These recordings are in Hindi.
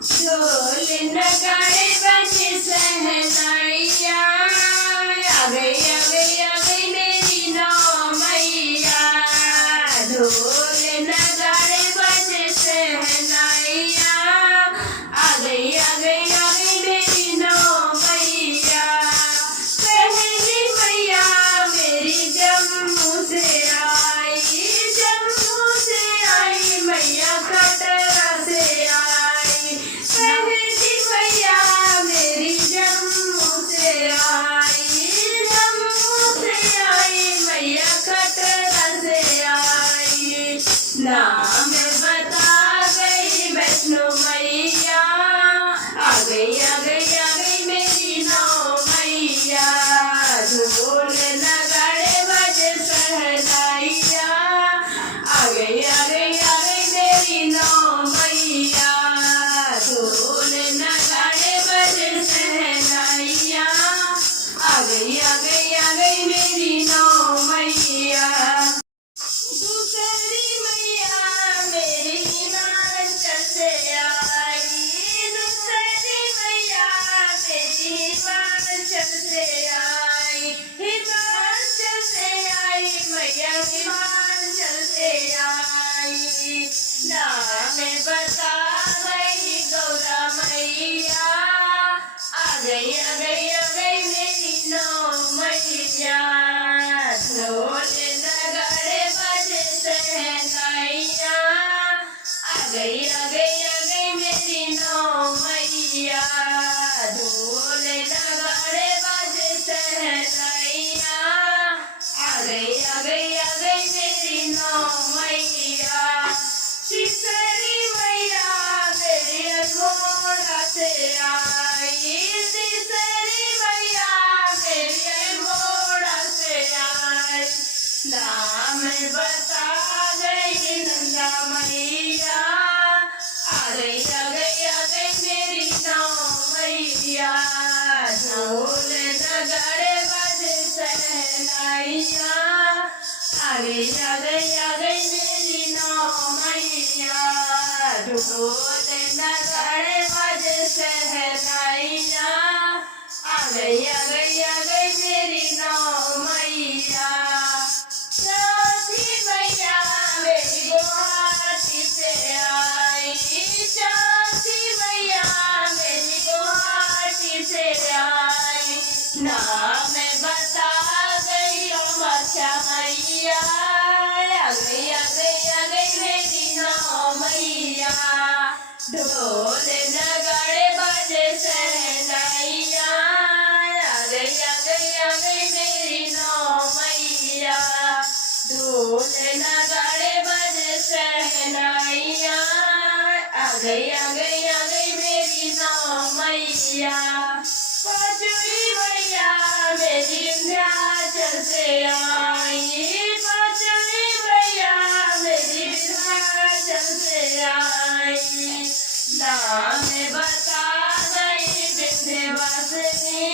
ढोल नगाड़े बजे सहनाइया आ गई मेरी नौ मैया। ढोल नगाड़े बजे सहनाइया आ गई मेरी नौ मैया। पहली मैया मेरी जम्मू से आई मैया कटरा से आई। पहली मैया मेरी जम्मू से आई मैया कटरा से आई। नाम बता गई वैष्णो मैया आ गई मेरी नौ मैया। ढोल नगाड़े बजे सहनाइया आ गई मेरी नौ मैया। ढोल नगाड़े बजे सहनाइया आ गई मेरी नौ मैया। दूसरी मैया मेरी हिमाचल से आई। दूसरी मैया मेरी हिमाचल से आई। हिमाचल से आई मैया हिमाचल से आई। नाम बता गई गौरा मैया आ गई मेरी नौ मैया। ढोल नगाड़े बजे सहनाइया आ गई मेरी नौ मैया। ढोल नगाड़े बजे सहनाइया आ गई मेरी नौ मैया। तीसरी मैया मेरी अल्मोड़ा से आई। तीसरी मैया मेरी अल्मोड़ा से आई। नाम बता गई नंदा मैया आ गई मेरी नौ मैया। ढोल नगाड़े बजे सहनाइया आ गई मेरी नौ मैया। ढोल नगाड़े बजे सहनाइया आ गई मेरी नौ मैया। चौथी मैया मेरी गुवाहाटी से आई। चौथी मैया मेरी गुवाहाटी से आई। नाम बता गई कामाख्या मैया आ गई मेरी नौ मैया। ढोल नगाड़े बजे सहनाइया आ गई मेरी नौ मैया। ढोल नगाड़े बजे सहनाइया आ गई मेरी नौ मैया। पांचवी मैया मेरी विंध्याचल से आई। पांचवी मैया मेरी विंध्याचल से आई। नाम बता गई विंध्यवासिनी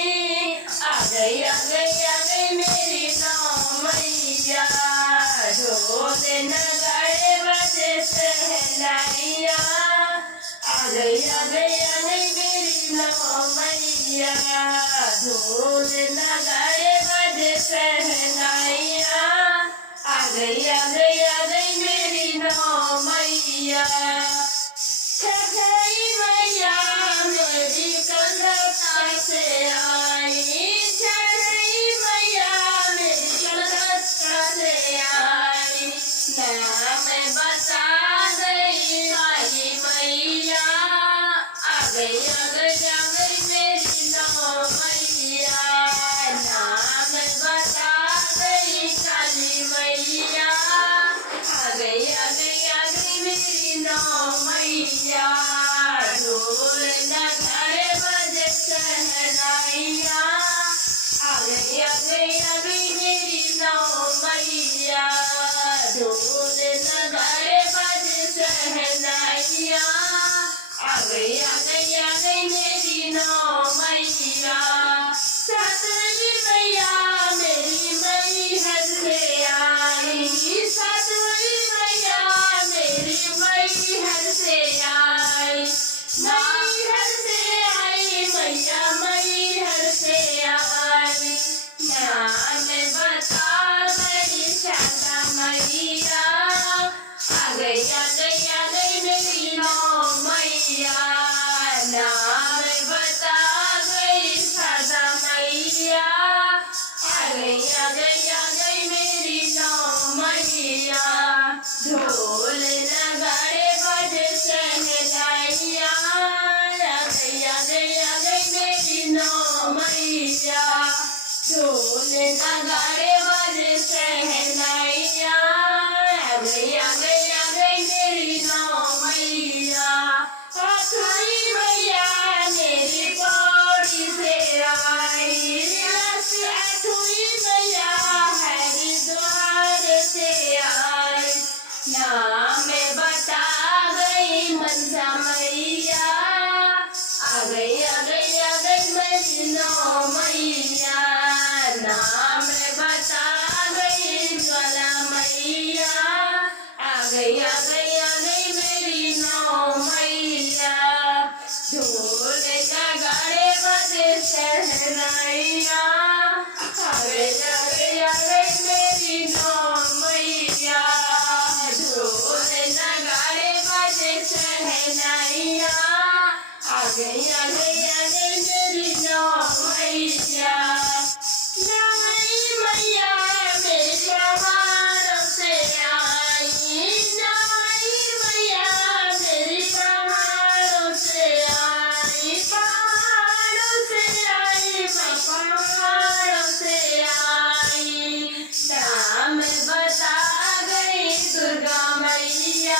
आ गई मेरी नौ मैया। ढोल नगाड़े बजे सहनाइया आ गई मेरी नौ मैया। ढोल नगाड़े बजे सहनाइया आ गई मेरी नौ मैया। छठी मैया मेरी कलकत्ता से आई। छठी मैया मेरी कलकत्ता से आई। नाम बता गई काली मैया आ गई मेरी नौ मैया। नाम बता गई काली मैया आ गई मेरी नौ मैया। ढोल नगाड़े बजे सहनाइया आ गई मेरी नौ मैया। ढोल नगाड़े बजे सहनाइया आ गई मेरी नौ मैया। सातवीं मैया मेरी मैहर से आई। सातवीं मैया मेरी मैहर से आई। मैहर से आई मैया मैहर से आई नाम बता गई शारदा मैया आ गई आ गई आ गई मेरी नौ मैया नाम बता गई शारदा मैया आ गई आ गई आ गई मेरी नौ मैया ढोल नगाड़े बजे सहनाइया आ गई आ गई आ गई मेरी नौ मैया ढोल नगाड़े बजे सहनाइया आ गई आ गई आ गई मेरी नौ मैया आठवीं मैया मेरी पौड़ी से आई आठवीं मैया हरिद्वार से आई नाम बता गई मनसा मैया आ गई आ गई आ गई मेरी नौ मैया नाम बता गई ज्वाला मैया आ गई आ गई आ गई मेरी नौ मैया ढोल नगाड़े बजे सहनाइया आ गई आ गई मेरी नौ मैया ढोल नगाड़े बजे सहनाइया आ गई आ गई आ गई मेरी नौ मैया नाई मैया मेरी पहाड़ों से आई नाई मैया मेरी पहाड़ों से आई पहाड़ों से आई मैं पहाड़ों से आई नाम बता गई दुर्गा मैया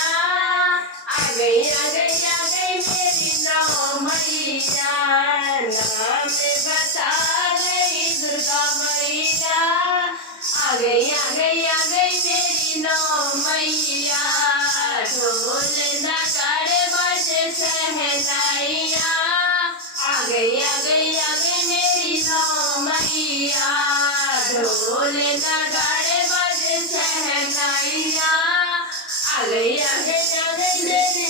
आ गई आ गई आ गई मेरी नौ मैया नाम बता गई दुर्गा मैया आ गई आ गई आ गई मेरी नौ मैया ढोल नगाड़े बजे सहनाइया आ गई आ गई आ गई मेरी नौ मैया ढोल नगाड़े बजे सहनाइया आ गई आ गई आ गई मेरी